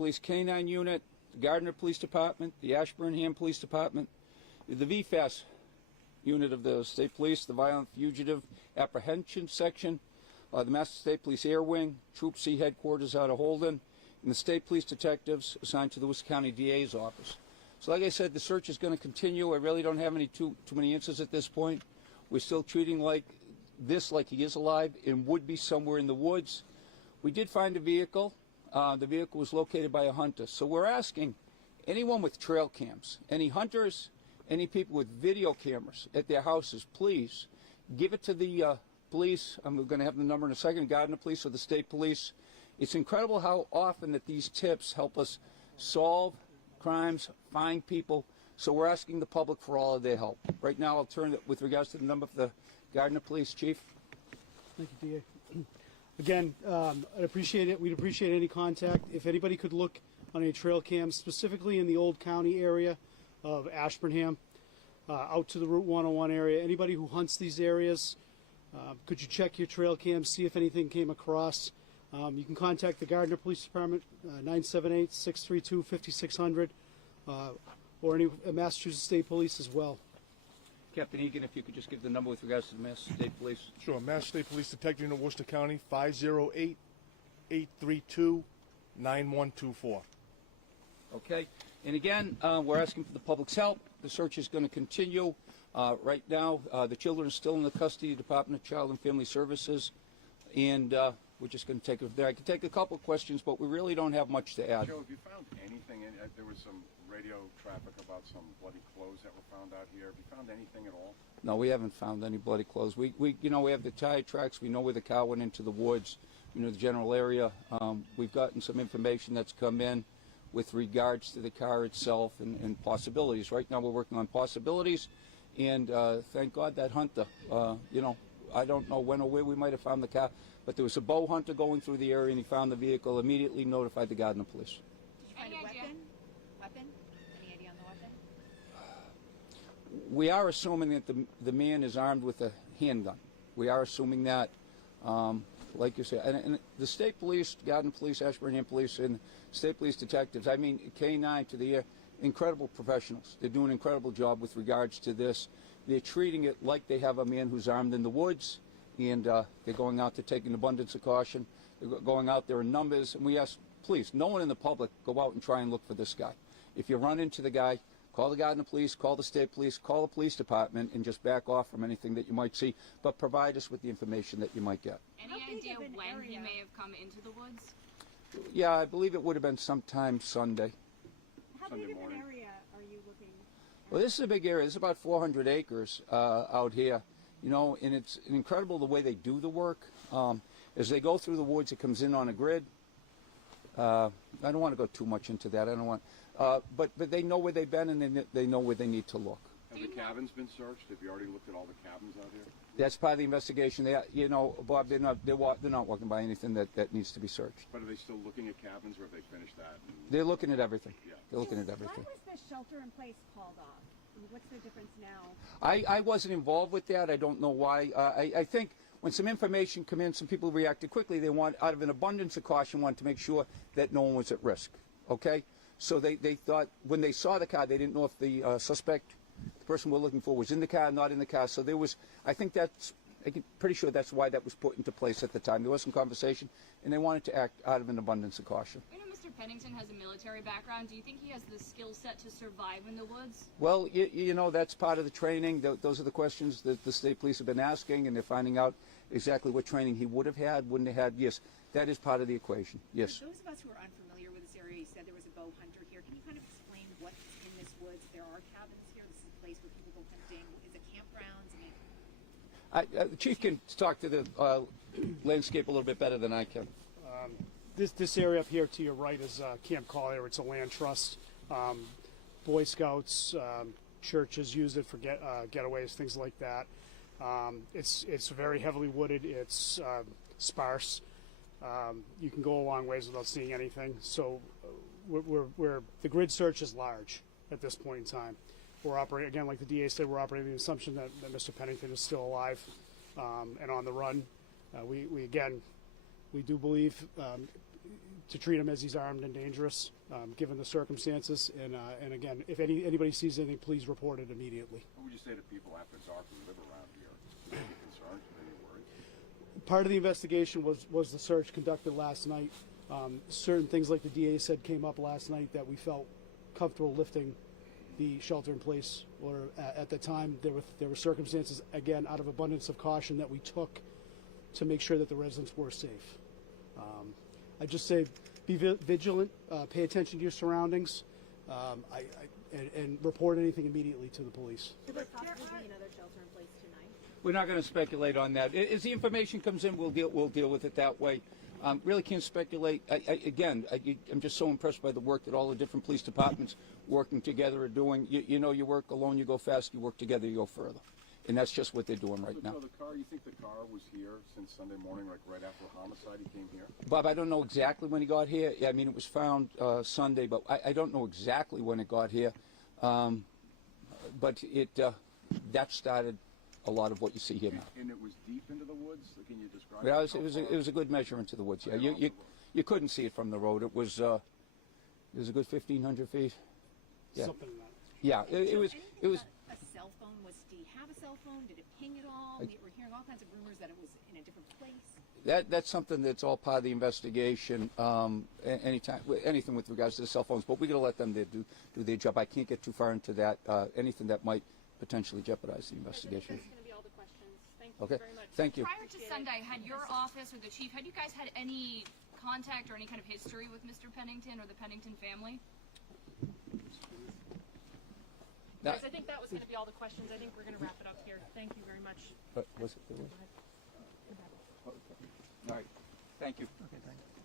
Police K-9 Unit, the Gardner Police Department, the Ashburnham Police Department, the VFAS unit of the State Police, the Violent Fugitive Apprehension Section, the Master State Police Air Wing, Troop C Headquarters out of Holden, and the State Police Detectives assigned to the Worcester County DA's office. So like I said, the search is going to continue. I really don't have too many answers at this point. We're still treating like he is alive and would be somewhere in the woods. We did find a vehicle. The vehicle was located by a hunter. So we're asking anyone with trail cams, any hunters, any people with video cameras at their houses, please give it to the police. I'm going to have the number in a second, Gardner Police or the State Police. It's incredible how often that these tips help us solve crimes, find people. So we're asking the public for all of their help. Right now, I'll turn it with regards to the number for the Gardner Police Chief. Thank you, DA. Again, I'd appreciate it. We'd appreciate any contact. If anybody could look on a trail cam, specifically in the Old County area of Ashburnham, out to the Route 101 area. Anybody who hunts these areas, could you check your trail cam, see if anything came across? You can contact the Gardner Police Department, 978-632-5600, or any Massachusetts State Police as well. Captain Egan, if you could just give the number with regards to the Mass State Police. Sure. Mass State Police Detective Unit, Worcester County, 508-832-9124. Okay. And again, we're asking for the public's help. The search is going to continue. Right now, the children are still in the custody of the Department of Child and Family Services, and we're just going to take it from there. I can take a couple of questions, but we really don't have much to add. Joe, have you found anything? There was some radio traffic about some bloody clothes that were found out here. Have you found anything at all? No, we haven't found any bloody clothes. We have the tire tracks. We know where the car went into the woods. We know the general area. We've gotten some information that's come in with regards to the car itself and possibilities. Right now, we're working on possibilities, and thank God that hunter. I don't know when or where we might have found the car, but there was a bow hunter going through the area, and he found the vehicle. Immediately notified the Gardner Police. Did you find a weapon? Any idea on the weapon? We are assuming that the man is armed with a handgun. We are assuming that, like you said, and the State Police, Gardner Police, Ashburnham Police, and State Police detectives, I mean, K-9 to the air, incredible professionals. They're doing an incredible job with regards to this. They're treating it like they have a man who's armed in the woods, and they're going out to take an abundance of caution. They're going out there in numbers, and we ask, please, no one in the public go out and try and look for this guy. If you run into the guy, call the Gardner Police, call the State Police, call the police department, and just back off from anything that you might see, but provide us with the information that you might get. Any idea when he may have come into the woods? Yeah, I believe it would have been sometime Sunday. How big of an area are you looking at? Well, this is a big area. It's about 400 acres out here, and it's incredible the way they do the work. As they go through the woods, it comes in on a grid. I don't want to go too much into that. I don't want, but they know where they've been, and they know where they need to look. Have the cabins been searched? Have you already looked at all the cabins out here? That's part of the investigation. Bob, they're not walking by anything that needs to be searched. But are they still looking at cabins, or have they finished that? They're looking at everything. Yeah. They're looking at everything. Why was the shelter in place called off? What's the difference now? I wasn't involved with that. I don't know why. I think when some information come in, some people reacted quickly. They want, out of an abundance of caution, wanted to make sure that no one was at risk. Okay? So they thought, when they saw the car, they didn't know if the suspect, the person we're looking for, was in the car, not in the car. So there was, I'm pretty sure that's why that was put into place at the time. There was some conversation, and they wanted to act out of an abundance of caution. I know Mr. Pennington has a military background. Do you think he has the skill set to survive in the woods? Well, that's part of the training. Those are the questions that the State Police have been asking, and they're finding out exactly what training he would have had, wouldn't have had. Yes, that is part of the equation. Yes. For those of us who are unfamiliar with this area, you said there was a bow hunter here. Can you kind of explain what's in this woods? There are cabins here. This is a place where people go hunting. Is it campgrounds? The chief can talk to the landscape a little bit better than I can. This area up here to your right is Camp Collier. It's a land trust. Boy Scouts, churches use it for getaways, things like that. It's very heavily wooded. It's sparse. You can go a long ways without seeing anything. So the grid search is large at this point in time. We're operating, again, like the DA said, we're operating the assumption that Mr. Pennington is still alive and on the run. We do believe, to treat him as he's armed and dangerous, given the circumstances. And again, if anybody sees anything, please report it immediately. What would you say to people after dark who live around here? Should they be concerned? Should they be worried? Part of the investigation was the search conducted last night. Certain things, like the DA said, came up last night that we felt comfortable lifting the shelter-in-place order. At the time, there were circumstances, again, out of abundance of caution, that we took to make sure that the residents were safe. I just say, be vigilant, pay attention to your surroundings, and report anything immediately to the police. Could there possibly be another shelter in place tonight? We're not going to speculate on that. As the information comes in, we'll deal with it that way. Really can't speculate. I'm just so impressed by the work that all the different police departments working together are doing. You know, you work alone, you go fast. You work together, you go further. And that's just what they're doing right now. So the car, you think the car was here since Sunday morning, like right after the homicide, he came here? Bob, I don't know exactly when he got here. I mean, it was found Sunday, but I don't know exactly when it got here. But that started a lot of what you see here now. And it was deep into the woods? Can you describe Yeah, it? it was a good measure into the woods. Yeah, you couldn't see it from the road. It was a good 1,500 feet. Yeah, Something like that. yeah. It was. A cell phone did he have a cell phone? Did it ping at all? We're hearing all kinds of rumors that it was in a different place. That's something that's all part of the investigation. Anything with regards to the cell phones, but we're going to let them do their job. I can't get too far into that. Anything that might potentially jeopardize the investigation. That's going to be all the questions. Thank you Okay. very much. Thank you. Prior to Sunday, had your office or the chief, had you guys had any contact or any kind of history with Mr. Pennington or the Pennington family? Now, Guys, I think that was going to be all the questions. I think we're going to wrap it up here. Thank you very much. was it? All right. Thank you. Okay, thank you.